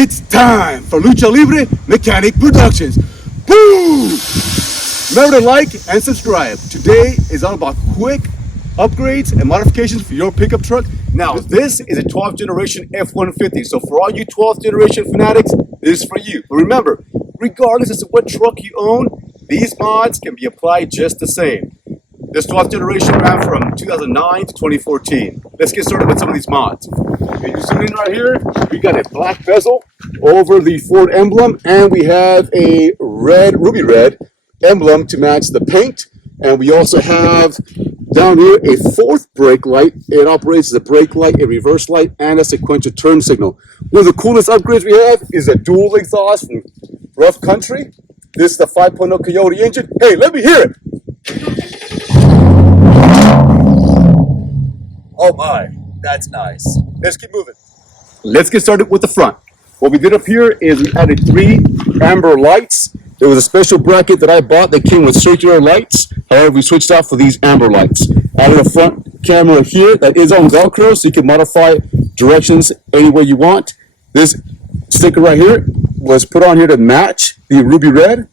It's time for Lucha Libre Mechanic Productions. Boom! Remember to like and subscribe. Today is all about quick upgrades and modifications for your pickup truck. Now, this is a 12th generation F-150. So for all you 12th generation fanatics, this is for you. But remember, regardless as to what truck you own, these mods can be applied just the same. This 12th generation ran from 2009 to 2014. Let's get started with some of these mods. Okay, you zoom in right here, we got a black bezel over the Ford emblem, and we have a red, ruby red emblem to match the paint. And we also have down here a fourth brake light. It operates as a brake light, a reverse light, and a sequential turn signal. One of the coolest upgrades we have is a dual exhaust from Rough Country. This is the 5.0 Coyote engine. Hey, let me hear it. Oh my, that's nice. Let's keep moving. Let's get started with the front. What we did up here is we added 3 amber lights. There was a special bracket that I bought that came with circular lights. However, we switched out for these amber lights. Added a front camera here that is on Velcro, so you can modify directions any way you want. This sticker right here was put on here to match the ruby red.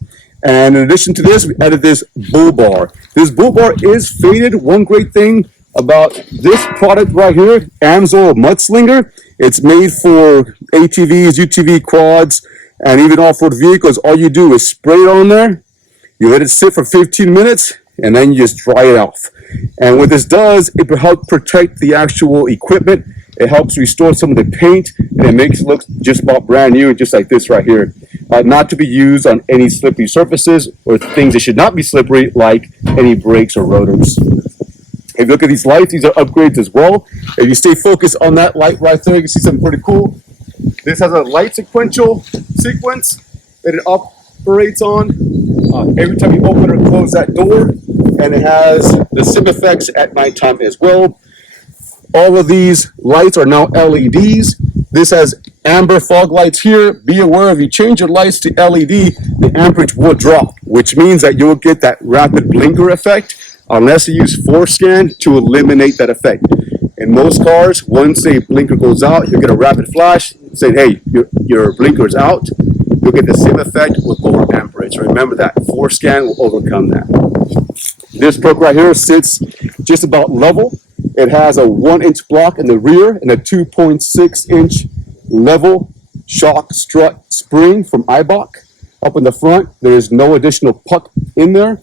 And in addition to this, we added this bull bar. This bull bar is faded. One great thing about this product right here, Amsoil Mudslinger, it's made for ATVs, UTV, quads, and even off-road vehicles. All you do is spray it on there, you let it sit for 15 minutes, and then you just dry it off. And what this does, it will help protect the actual equipment. It helps restore some of the paint, and it makes it look just about brand new, just like this right here. Not to be used on any slippery surfaces or things that should not be slippery, like any brakes or rotors. If you look at these lights, these are upgrades as well. If you stay focused on that light right there, you can see something pretty cool. This has a light sequential sequence that it operates on every time you open or close that door. And it has the sim effects at nighttime as well. All of these lights are now LEDs. This has amber fog lights here. Be aware, if you change your lights to LED, the amperage will drop, which means that you'll get that rapid blinker effect unless you use force scan to eliminate that effect. In most cars, once a blinker goes out, you'll get a rapid flash saying, hey, your blinker is out. You'll get the same effect with lower amperage. Remember that. Force scan will overcome that. This truck right here sits just about level. It has a 1-inch block in the rear and a 2.6-inch level shock strut spring from Eibach. Up in the front, there is no additional puck in there.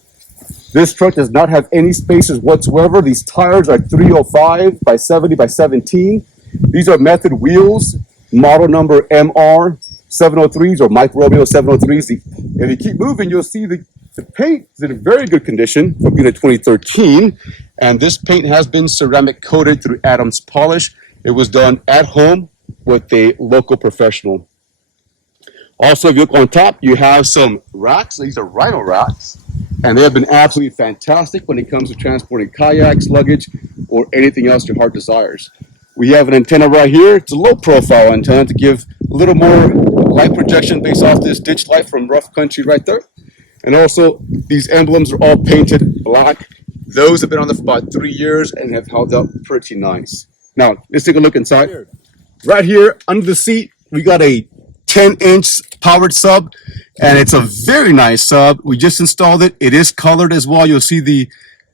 This truck does not have any spacers whatsoever. These tires are 305 by 70 by 17. These are method wheels, model number MR 703s or Mike Romeo 703s. If you keep moving, you'll see the paint is in very good condition from being a 2013. And this paint has been ceramic coated through Adams polish. It was done at home with a local professional. Also, if you look on top, you have some racks. These are Rhino racks. And they have been absolutely fantastic when it comes to transporting kayaks, luggage, or anything else your heart desires. We have an antenna right here. It's a low profile antenna to give a little more light projection based off this ditch light from Rough Country right there. And also, these emblems are all painted black. Those have been on there for about 3 years and have held up pretty nice. Now, let's take a look inside. Right here under the seat, we got a 10-inch powered sub, and it's a very nice sub. We just installed it. It is colored as well. You'll see the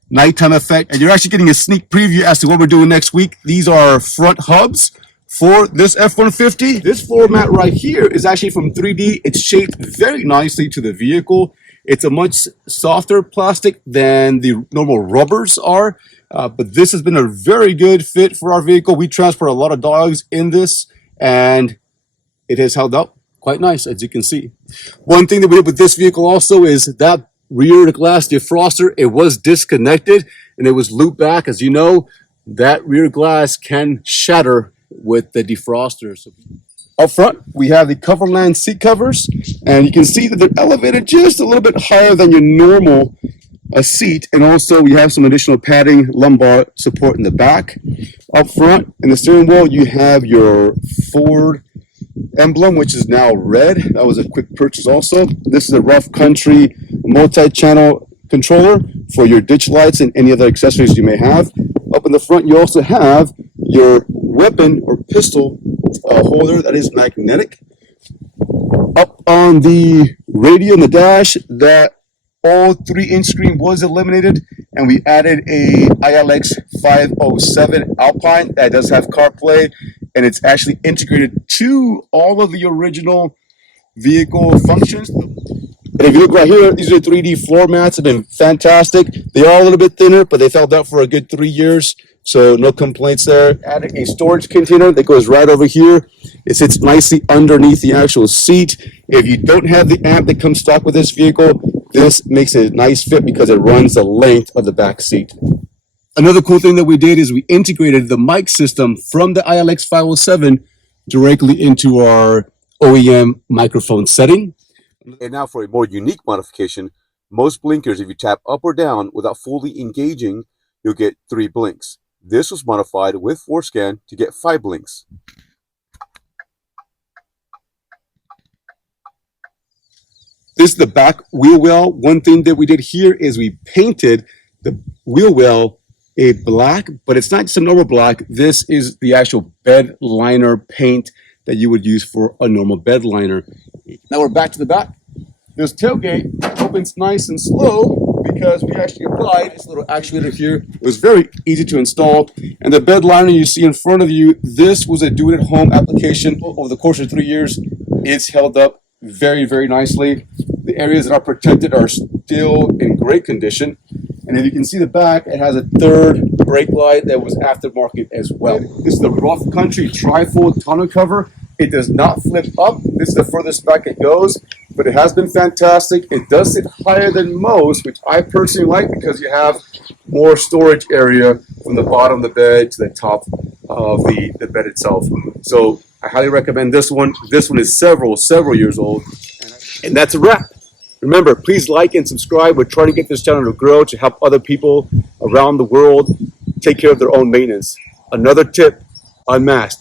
nighttime effect, and you're actually getting a sneak preview as to what we're doing next week. These are front hubs for this F-150. This floor mat right here is actually from 3D. It's shaped very nicely to the vehicle. It's a much softer plastic than the normal rubbers are, but this has been a very good fit for our vehicle. We transport a lot of dogs in this, and it has held up quite nice, as you can see. One thing that we did with this vehicle also is that rear glass defroster, it was disconnected and it was looped back. As you know, that rear glass can shatter with the defroster. So up front, we have the Coverland seat covers, and you can see that they're elevated just a little bit higher than your normal seat. And also we have some additional padding, lumbar support in the back. Up front in the steering wheel, you have your Ford emblem, which is now red. That was a quick purchase also. This is a Rough Country multi-channel controller for your ditch lights and any other accessories you may have. Up in the front, you also have your weapon or pistol holder that is magnetic. Up on the radio and the dash, that old 3-inch screen was eliminated, and we added a ILX 507 Alpine that does have CarPlay, and it's actually integrated to all of the original vehicle functions. And if you look right here, these are 3D floor mats. Have been fantastic. They are a little bit thinner, but they've held up for a good 3 years, so no complaints there. Added a storage container that goes right over here. It sits nicely underneath the actual seat. If you don't have the amp that comes stock with this vehicle, this makes it a nice fit because it runs the length of the back seat. Another cool thing that we did is we integrated the mic system from the ILX 507 directly into our OEM microphone setting. And now for a more unique modification, most blinkers, if you tap up or down without fully engaging, you'll get 3 blinks. This was modified with ForScan to get 5 blinks. This is the back wheel well. One thing that we did here is we painted the wheel well a black, but it's not just a normal black. This is the actual bed liner paint that you would use for a normal bed liner. Now we're back to the back. This tailgate opens nice and slow because we actually applied this little actuator here. It was very easy to install. And the bed liner you see in front of you, this was a do-it-at-home application. Over the course of 3 years, it's held up very, very nicely. The areas that are protected are still in great condition. And if you can see the back, it has a third brake light that was aftermarket as well. This is the Rough Country trifold tonneau cover. It does not flip up. This is the furthest back it goes, but it has been fantastic. It does sit higher than most, which I personally like because you have more storage area from the bottom of the bed to the top of the bed itself. So I highly recommend this one. This one is several years old. And that's a wrap. Remember, please like and subscribe. We're trying to get this channel to grow to help other people around the world take care of their own maintenance. Another tip, unmasked.